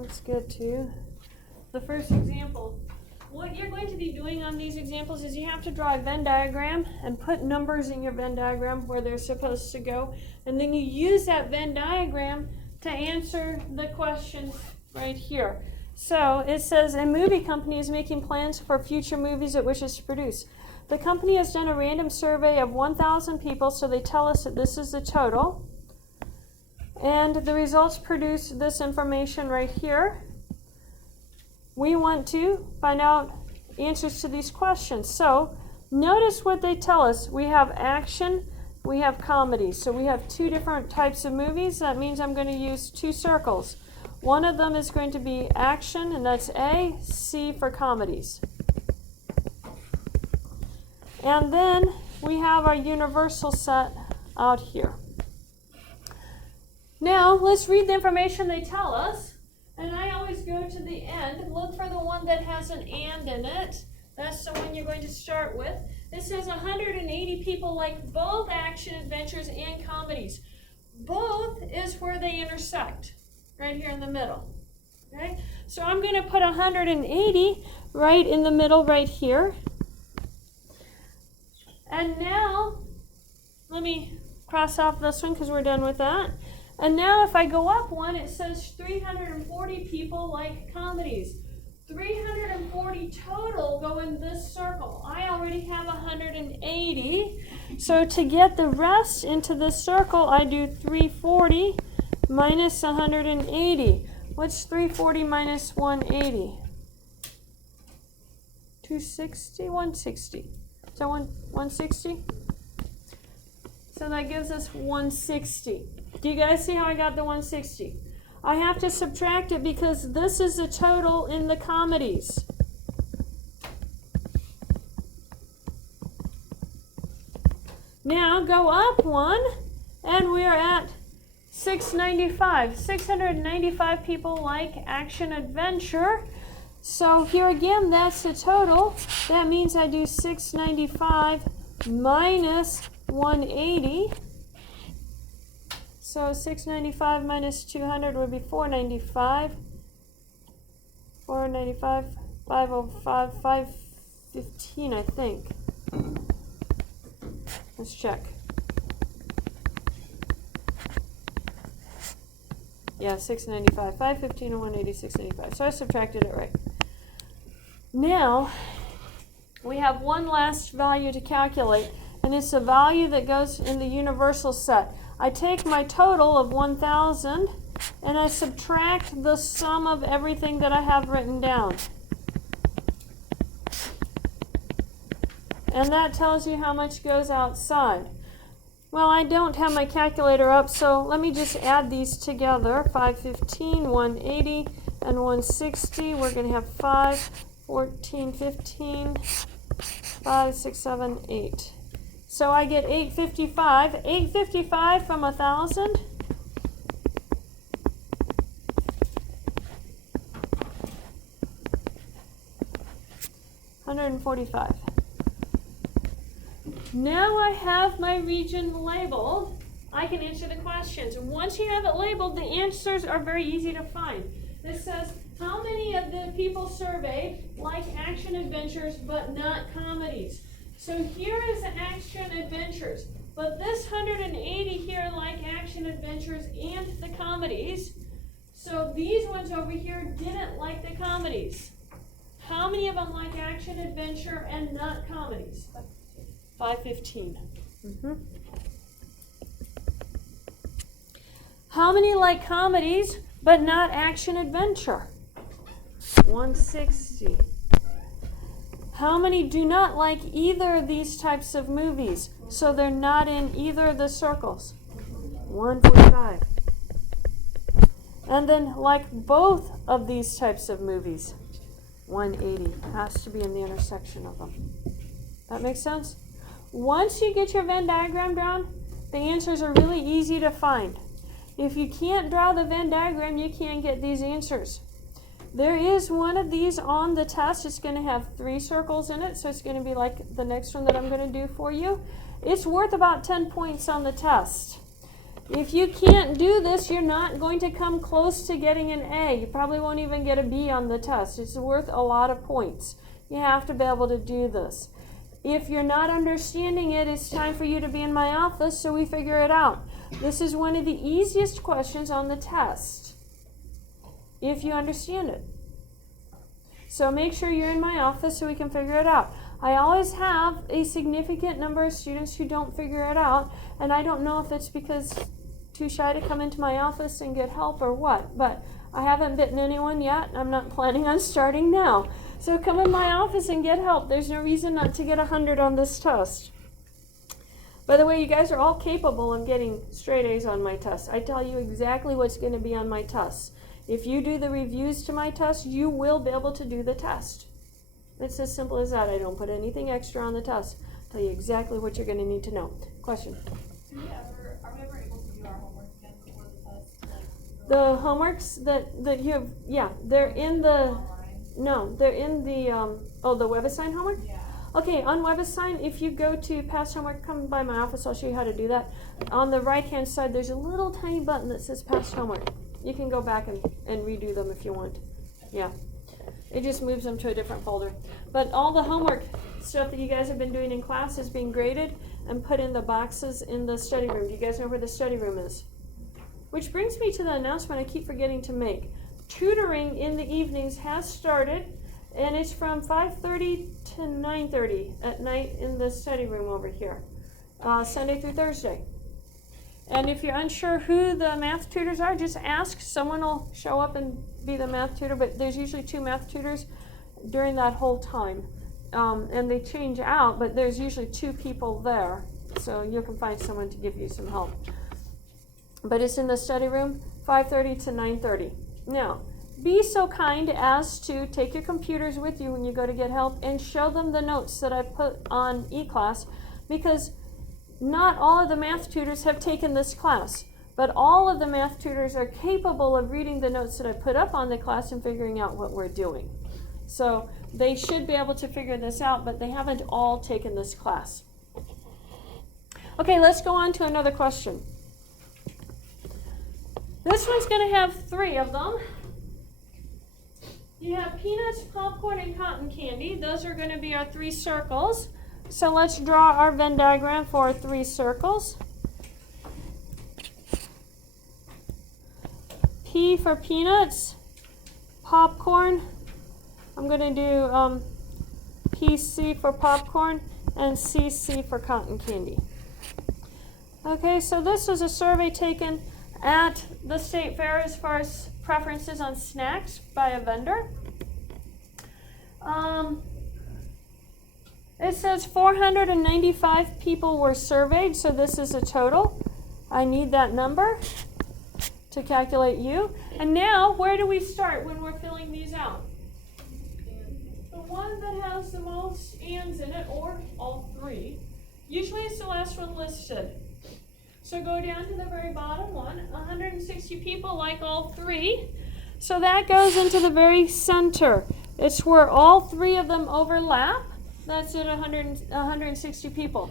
let's get to the first example. What you're going to be doing on these examples is you have to draw a Venn diagram and put numbers in your Venn diagram where they're supposed to go. And then you use that Venn diagram to answer the questions right here. So it says a movie company is making plans for future movies it wishes to produce. The company has done a random survey of 1,000 people, so they tell us that this is the total. And the results produce this information right here. We want to find out answers to these questions. So notice what they tell us. We have action, we have comedy. So we have two different types of movies. That means I'm going to use two circles. One of them is going to be action, and that's A, C for comedies. And then we have our universal set out here. Now, let's read the information they tell us. And I always go to the end. Look for the one that has an and in it. That's the one you're going to start with. It says 180 people like both action adventures and comedies. Both is where they intersect, right here in the middle. Okay? So I'm going to put 180 right in the middle right here. And now, let me cross off this one because we're done with that. And now if I go up one, it says 340 people like comedies. 340 total go in this circle. I already have 180. So to get the rest into this circle, I do 340 minus 180. What's 340 minus 180? 260? 160. Is that 160? So that gives us 160. Do you guys see how I got the 160? I have to subtract it because this is the total in the comedies. Now go up one, and we're at 695. 695 people like action adventure. So here again, that's the total. That means I do 695 minus 180. So 695 minus 200 would be 495. 495, 505, 515, I think. Let's check. Yeah, 695. 515 and 180, 695. So I subtracted it right. Now, we have one last value to calculate, and it's the value that goes in the universal set. I take my total of 1,000 and I subtract the sum of everything that I have written down. And that tells you how much goes outside. Well, I don't have my calculator up, so let me just add these together. 515, 180, and 160. We're going to have 5, 14, 15, 5, 6, 7, 8. So I get 855. 855 from 1,000. $145. Now I have my region labeled. I can answer the questions. Once you have it labeled, the answers are very easy to find. This says, how many of the people surveyed like action adventures but not comedies? So here is action adventures, but this 180 here like action adventures and the comedies. So these ones over here didn't like the comedies. How many of them like action adventure and not comedies? 515. How many like comedies but not action adventure? 160. How many do not like either of these types of movies, so they're not in either of the circles? 145. And then like both of these types of movies? 180. Has to be in the intersection of them. That makes sense? Once you get your Venn diagram drawn, the answers are really easy to find. If you can't draw the Venn diagram, you can't get these answers. There is one of these on the test. It's going to have 3 circles in it, so it's going to be like the next one that I'm going to do for you. It's worth about 10 points on the test. If you can't do this, you're not going to come close to getting an A. You probably won't even get a B on the test. It's worth a lot of points. You have to be able to do this. If you're not understanding it, it's time for you to be in my office so we figure it out. This is one of the easiest questions on the test, if you understand it. So make sure you're in my office so we can figure it out. I always have a significant number of students who don't figure it out, and I don't know if it's because too shy to come into my office and get help or what, but I haven't bitten anyone yet. I'm not planning on starting now. So come in my office and get help. There's no reason not to get 100 on this test. By the way, you guys are all capable of getting straight A's on my test. I tell you exactly what's going to be on my test. If you do the reviews to my test, you will be able to do the test. It's as simple as that. I don't put anything extra on the test. I tell you exactly what you're going to need to know. Question? Are we ever able to do our homework again before the test? The homeworks that you have, yeah, they're in the, no, they're in the, the WebAssign homework? Yeah. Okay, on WebAssign, if you go to past homework, come by my office, I'll show you how to do that. On the right-hand side, there's a little tiny button that says past homework. You can go back and redo them if you want. Yeah. It just moves them to a different folder. But all the homework stuff that you guys have been doing in class is being graded and put in the boxes in the study room. Do you guys know where the study room is? Which brings me to the announcement I keep forgetting to make. Tutoring in the evenings has started, and it's from 5:30 to 9:30 at night in the study room over here, Sunday through Thursday. And if you're unsure who the math tutors are, just ask. Someone will show up and be the math tutor, but there's usually 2 math tutors during that whole time. And they change out, but there's usually 2 people there, so you can find someone to give you some help. But it's in the study room, 5:30 to 9:30. Now, be so kind as to take your computers with you when you go to get help and show them the notes that I put on eClass, because not all of the math tutors have taken this class, but all of the math tutors are capable of reading the notes that I put up on the class and figuring out what we're doing. So they should be able to figure this out, but they haven't all taken this class. Okay, let's go on to another question. This one's going to have 3 of them. You have peanuts, popcorn, and cotton candy. Those are going to be our 3 circles. So let's draw our Venn diagram for our 3 circles. P for peanuts, popcorn. I'm going to do PC for popcorn and CC for cotton candy. Okay, so this was a survey taken at the state fair as far as preferences on snacks by a vendor. It says 495 people were surveyed, so this is a total. I need that number to calculate U. And now, where do we start when we're filling these out? The one that has the most ands in it, or all 3. Usually it's the last one listed. So go down to the very bottom one. 160 people like all 3. So that goes into the very center. It's where all 3 of them overlap. That's at 160 people.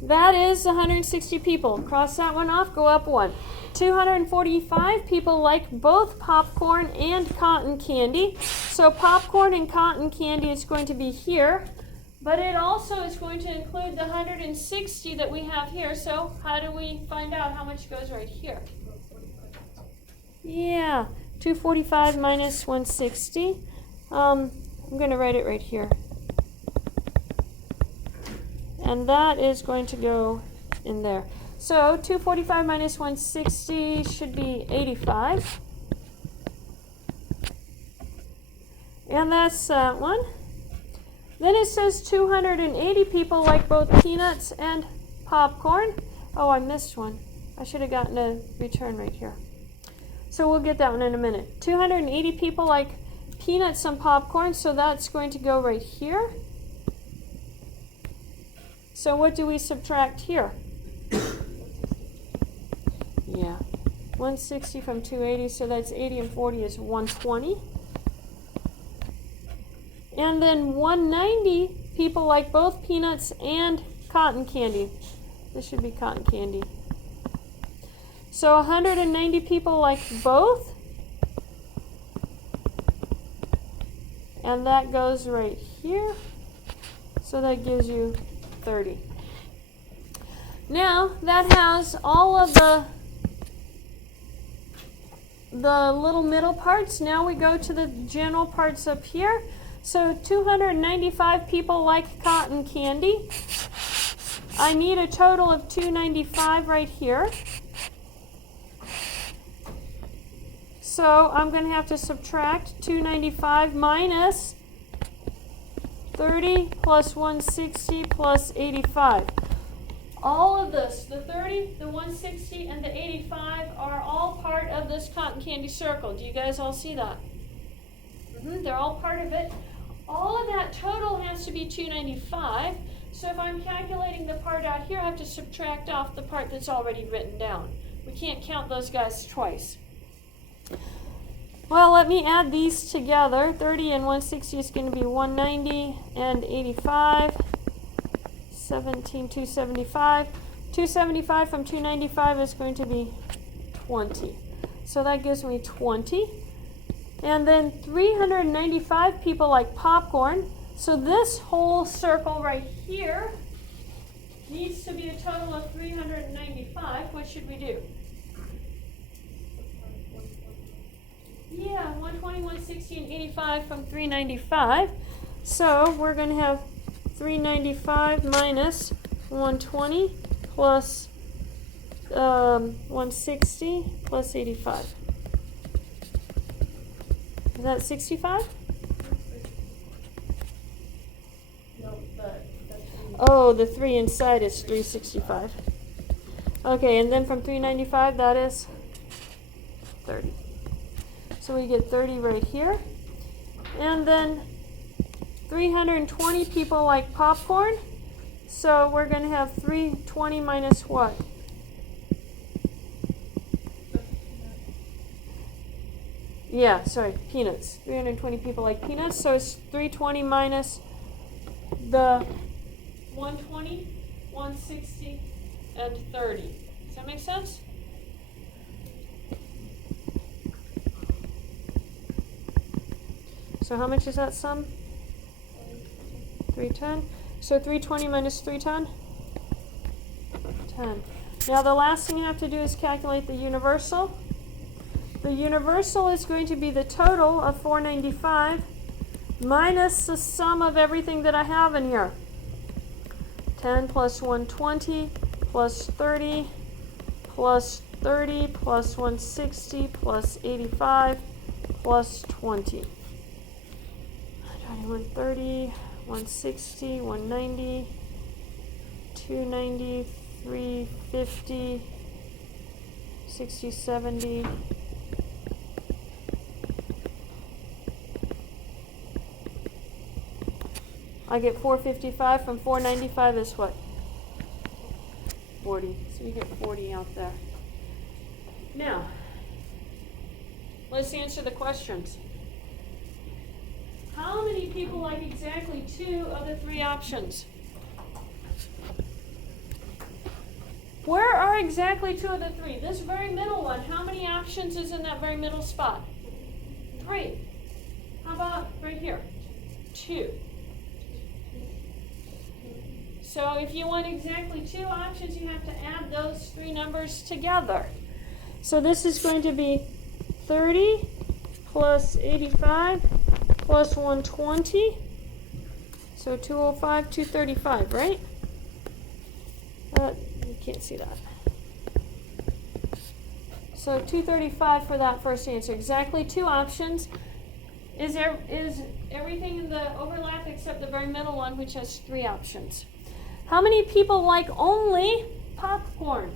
That is 160 people. Cross that one off, go up 1. 245 people like both popcorn and cotton candy. So popcorn and cotton candy is going to be here. But it also is going to include the 160 that we have here. So how do we find out how much goes right here? Yeah, 245 minus 160. I'm going to write it right here. And that is going to go in there. So 245 minus 160 should be 85. And that's that one. Then it says 280 people like both peanuts and popcorn. Oh, I missed one. I should have gotten a return right here. So we'll get that one in a minute. 280 people like peanuts and popcorn, so that's going to go right here. So what do we subtract here? Yeah, 160 from 280, so that's 80 and 40 is 120. And then 190 people like both peanuts and cotton candy. This should be cotton candy. So 190 people like both. And that goes right here. So that gives you 30. Now, that has all of the little middle parts. Now we go to the general parts up here. So 295 people like cotton candy. I need a total of 295 right here. So I'm going to have to subtract 295 minus 30 plus 160 plus 85. All of this, the 30, the 160, and the 85 are all part of this cotton candy circle. Do you guys all see that? They're all part of it. All of that total has to be 295. So if I'm calculating the part out here, I have to subtract off the part that's already written down. We can't count those guys twice. Well, let me add these together. 30 and 160 is going to be 190 and 85. 275. 275 from 295 is going to be 20. So that gives me 20. And then 395 people like popcorn. So this whole circle right here needs to be a total of 395. What should we do? Yeah, 120, 160, and 85 from 395. So we're going to have 395 minus 120 plus 160 plus 85. Is that 65? No, Oh, the 3 inside is 365. Okay, and then from 395, that is 30. So we get 30 right here. And then 320 people like popcorn. So we're going to have 320 minus what? Yeah, sorry, peanuts. 320 people like peanuts. So it's 320 minus the 120, 160, and 30. Does that make sense? So how much is that sum? 310. So 320 minus 310? 10. Now the last thing you have to do is calculate the universal. The universal is going to be the total of 495 minus the sum of everything that I have in here. 10 plus 120 plus 30 plus 30 plus 160 plus 85 plus 20. 130, 160, 190, 290, 350, 60, 70. I get 455 from 495 is what? 40. So you get 40 out there. Now, let's answer the questions. How many people like exactly 2 of the 3 options? Where are exactly 2 of the 3? This very middle one, how many options is in that very middle spot? 3. How about right here? 2. So if you want exactly 2 options, you have to add those 3 numbers together. So this is going to be 30 plus 85 plus 120. So 205, 235, right? You can't see that. So 235 for that first answer. Exactly 2 options. Is everything in the overlap except the very middle one, which has 3 options? How many people like only popcorn?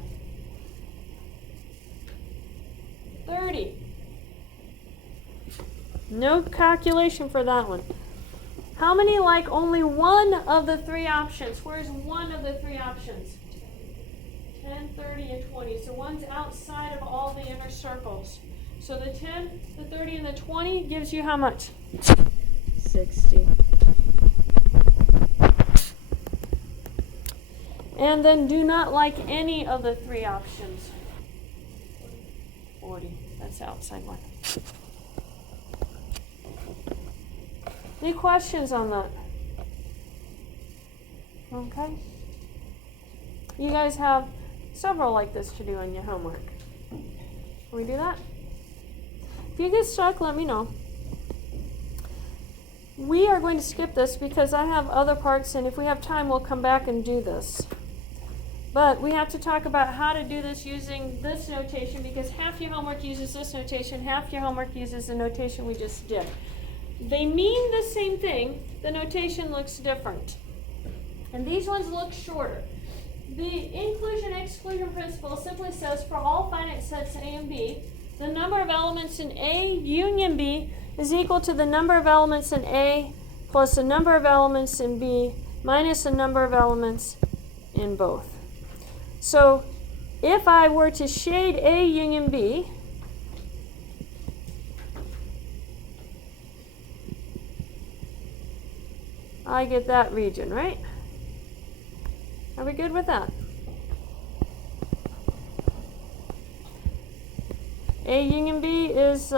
30. No calculation for that one. How many like only one of the 3 options? Where's one of the 3 options? 10, 30, and 20. So one's outside of all the inner circles. So the 10, the 30, and the 20 gives you how much? 60. And then do not like any of the 3 options. 40. That's the outside one. Any questions on that? Okay. You guys have several like this to do on your homework. Can we do that? If you get stuck, let me know. We are going to skip this because I have other parts, and if we have time, we'll come back and do this. But we have to talk about how to do this using this notation, because half your homework uses this notation, half your homework uses the notation we just did. They mean the same thing, the notation looks different. And these ones look shorter. The inclusion-exclusion principle simply says for all finite sets A and B, the number of elements in A union B is equal to the number of elements in A plus the number of elements in B minus the number of elements in both. So if I were to shade A union B, I get that region, right? Are we good with that? A union B is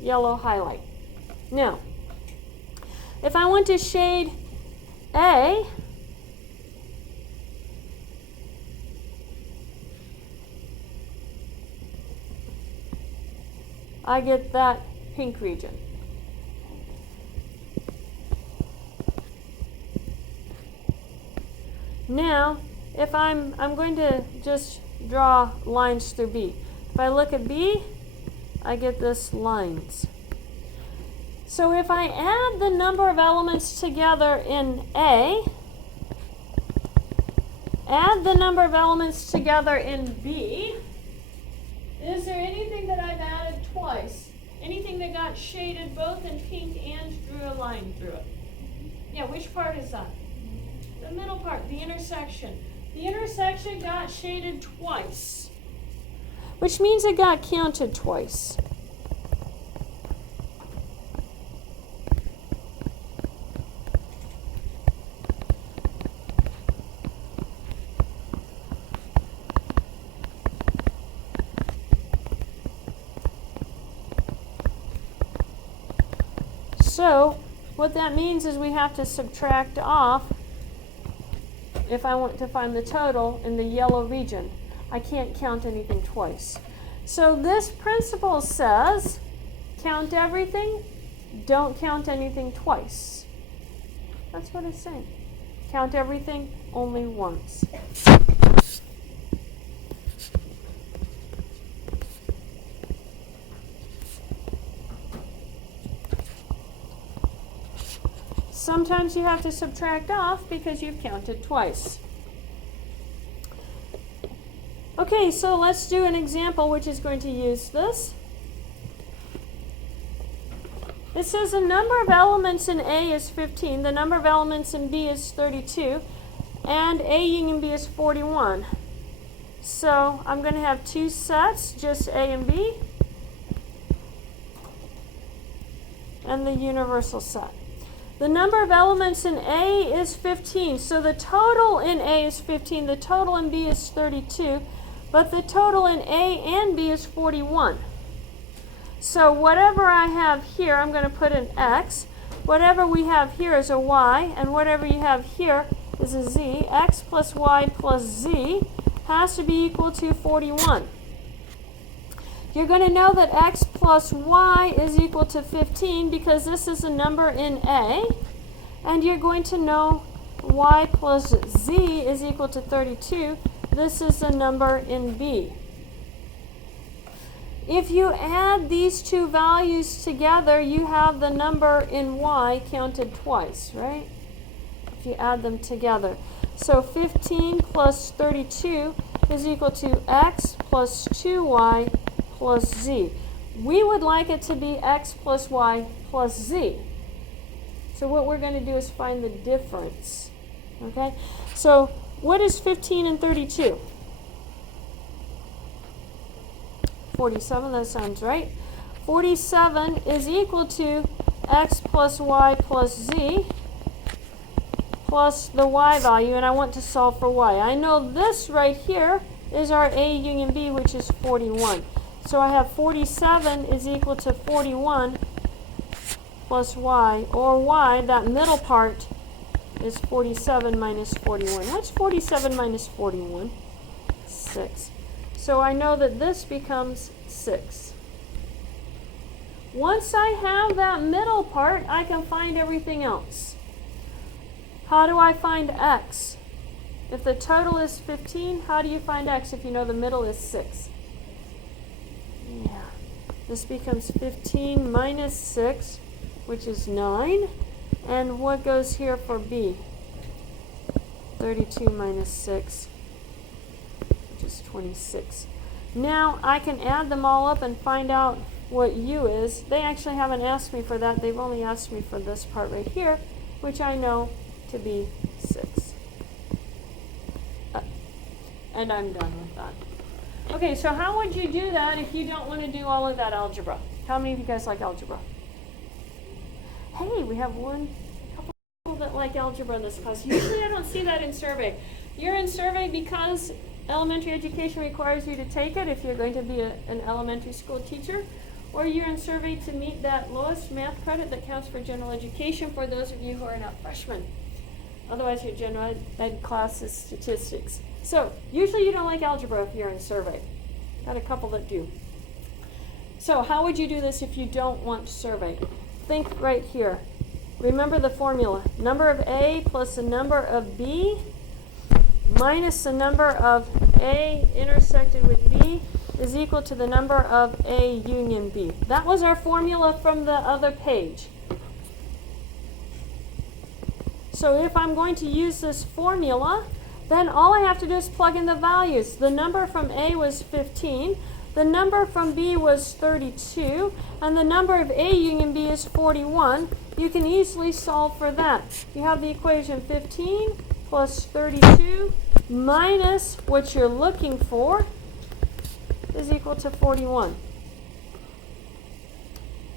yellow highlight. Now, if I want to shade A, I get that pink region. Now, if I'm going to just draw lines through B. If I look at B, I get this lines. So if I add the number of elements together in A, add the number of elements together in B, is there anything that I've added twice? Anything that got shaded both in pink and drew a line through it? Yeah, which part is that? The middle part, the intersection. The intersection got shaded twice, which means it got counted twice. So what that means is we have to subtract off, if I want to find the total in the yellow region. I can't count anything twice. So this principle says, count everything, don't count anything twice. That's what it's saying. Count everything only once. Sometimes you have to subtract off because you've counted twice. Okay, so let's do an example which is going to use this. It says the number of elements in A is 15, the number of elements in B is 32, and A union B is 41. So I'm going to have two sets, just A and B, and the universal set. The number of elements in A is 15, so the total in A is 15, the total in B is 32, but the total in A and B is 41. So whatever I have here, I'm going to put an X. Whatever we have here is a Y, and whatever you have here is a Z. X plus Y plus Z has to be equal to 41. You're going to know that X plus Y is equal to 15 because this is a number in A, and you're going to know Y plus Z is equal to 32. This is a number in B. If you add these two values together, you have the number in Y counted twice, right? If you add them together. So 15 plus 32 is equal to X plus 2Y plus Z. We would like it to be X plus Y plus Z. So what we're going to do is find the difference. Okay? So what is 15 and 32? 47, that sounds right. 47 is equal to X plus Y plus Z plus the Y value, and I want to solve for Y. I know this right here is our A union B, which is 41. So I have 47 is equal to 41 plus y, or y, that middle part, is 47 minus 41. What's 47 minus 41? 6. So I know that this becomes 6. Once I have that middle part, I can find everything else. How do I find x? If the total is 15, how do you find x if you know the middle is 6? Yeah. This becomes 15 minus 6, which is 9. And what goes here for b? 32 minus 6, which is 26. Now I can add them all up and find out what u is. They actually haven't asked me for that. They've only asked me for this part right here, which I know to be 6. And I'm done with that. Okay, so how would you do that if you don't want to do all of that algebra? How many of you guys like algebra? Hey, we have couple people that like algebra in this class. Usually I don't see that in survey. You're in survey because elementary education requires you to take it if you're going to be an elementary school teacher, or you're in survey to meet that lowest math credit that counts for general education for those of you who are not freshmen. Otherwise, your general ed class is statistics. So, usually you don't like algebra if you're in survey. Got a couple that do. So, how would you do this if you don't want survey? Think right here. Remember the formula. Number of A plus the number of B minus the number of A intersected with B is equal to the number of A union B. That was our formula from the other page. So if I'm going to use this formula, then all I have to do is plug in the values. The number from A was 15, the number from B was 32, and the number of A union B is 41. You can easily solve for that. You have the equation 15 plus 32 minus what you're looking for is equal to 41.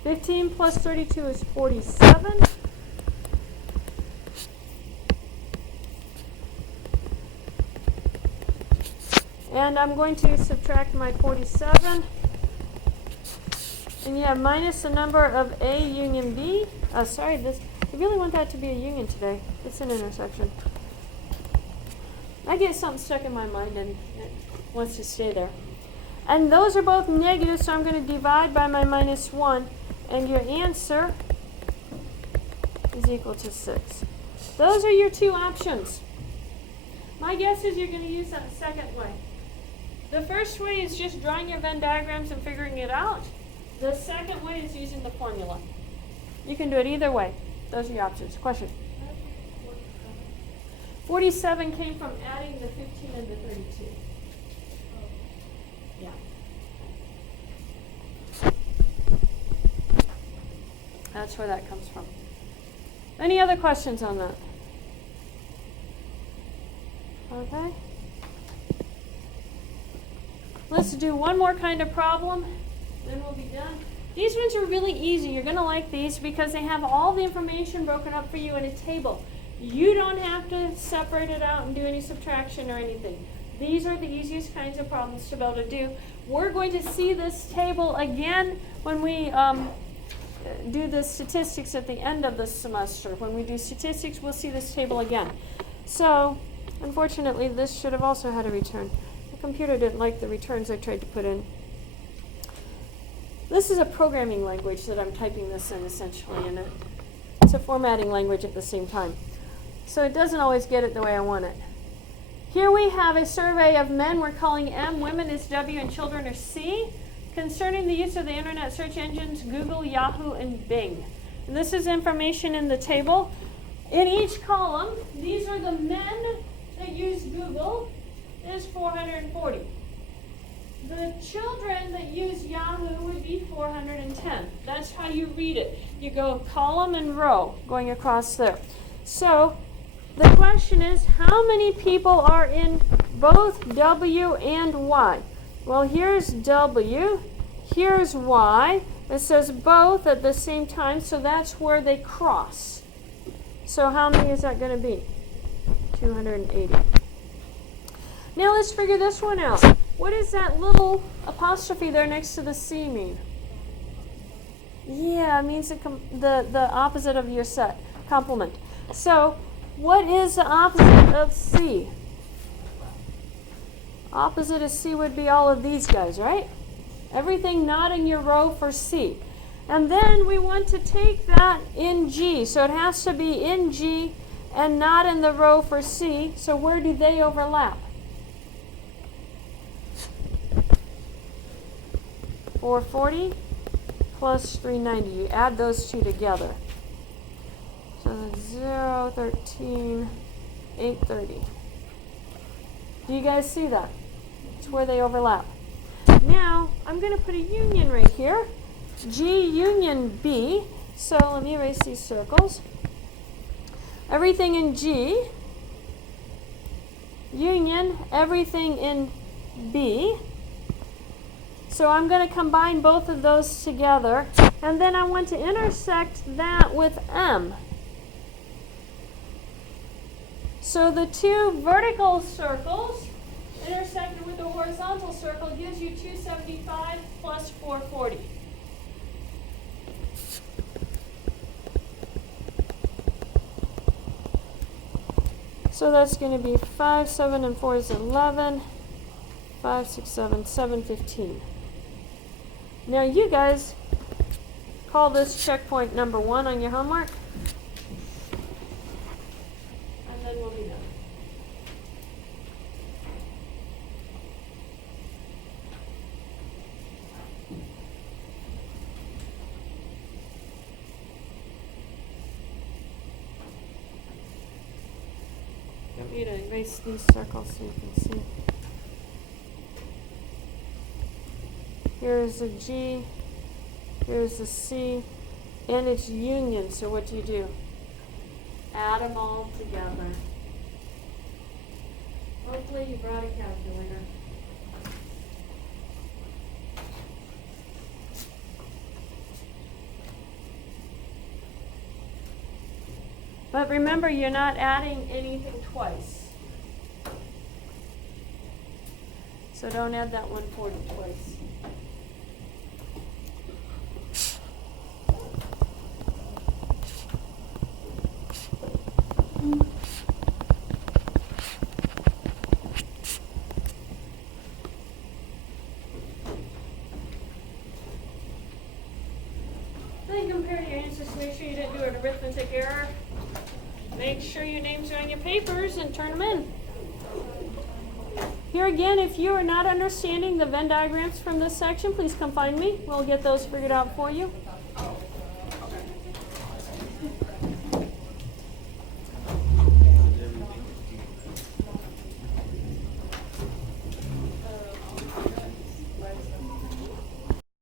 15 plus 32 is 47. And I'm going to subtract my 47. And you have minus the number of A union B. Sorry, I really want that to be a union today. It's an intersection. I get something stuck in my mind and it wants to stay there. And those are both negative, so I'm going to divide by my minus 1. And your answer is equal to 6. Those are your two options. My guess is you're going to use that second way. The first way is just drawing your Venn diagrams and figuring it out. The second way is using the formula. You can do it either way. Those are your options. Question? 47 came from adding the 15 and the 32. Yeah. That's where that comes from. Any other questions on that? Okay. Let's do one more kind of problem, then we'll be done. These ones are really easy. You're going to like these because they have all the information broken up for you in a table. You don't have to separate it out and do any subtraction or anything. These are the easiest kinds of problems to be able to do. We're going to see this table again when we do the statistics at the end of the semester. When we do statistics, we'll see this table again. So, unfortunately, this should have also had a return. The computer didn't like the returns I tried to put in. This is a programming language that I'm typing this in, essentially, and it's a formatting language at the same time. So it doesn't always get it the way I want it. Here we have a survey of men we're calling M, women is W, and children are C, concerning the use of the internet search engines Google, Yahoo, and Bing. And this is information in the table. In each column, these are the men that use Google, is 440. The children that use Yahoo would be 410. That's how you read it. You go column and row going across there. So the question is, how many people are in both W and Y? Well, here's W, here's Y. It says both at the same time, so that's where they cross. So how many is that going to be? 280. Now let's figure this one out. What does that little apostrophe there next to the C mean? Yeah, it means the opposite of your set, complement. So, what is the opposite of C? Opposite of C would be all of these guys, right? Everything not in your row for C. And then we want to take that in G. So it has to be in G and not in the row for C. So where do they overlap? 440 plus 390. You add those two together. So that's 0, 13, 830. Do you guys see that? It's where they overlap. Now, I'm going to put a union right here. G union B. So let me erase these circles. Everything in G. Union everything in B. So I'm going to combine both of those together. And then I want to intersect that with M. So the two vertical circles intersected with the horizontal circle gives you 275 plus 440. So that's going to be 5, 7, and 4 is 11. 5, 6, 7, 715. Now you guys call this checkpoint number 1 on your homework. And then we'll be done. I want you to erase these circles so you can see. Here's a G, here's a C, and it's union. So what do? Add them all together. Hopefully you brought a calculator. But remember, you're not adding anything twice. So don't add that 140 twice. Then compare your answers to make sure you didn't do an arithmetic error. Make sure your names are on your papers and turn them in. Here again, if you are not understanding the Venn diagrams from this section, please come find me. We'll get those figured out for you.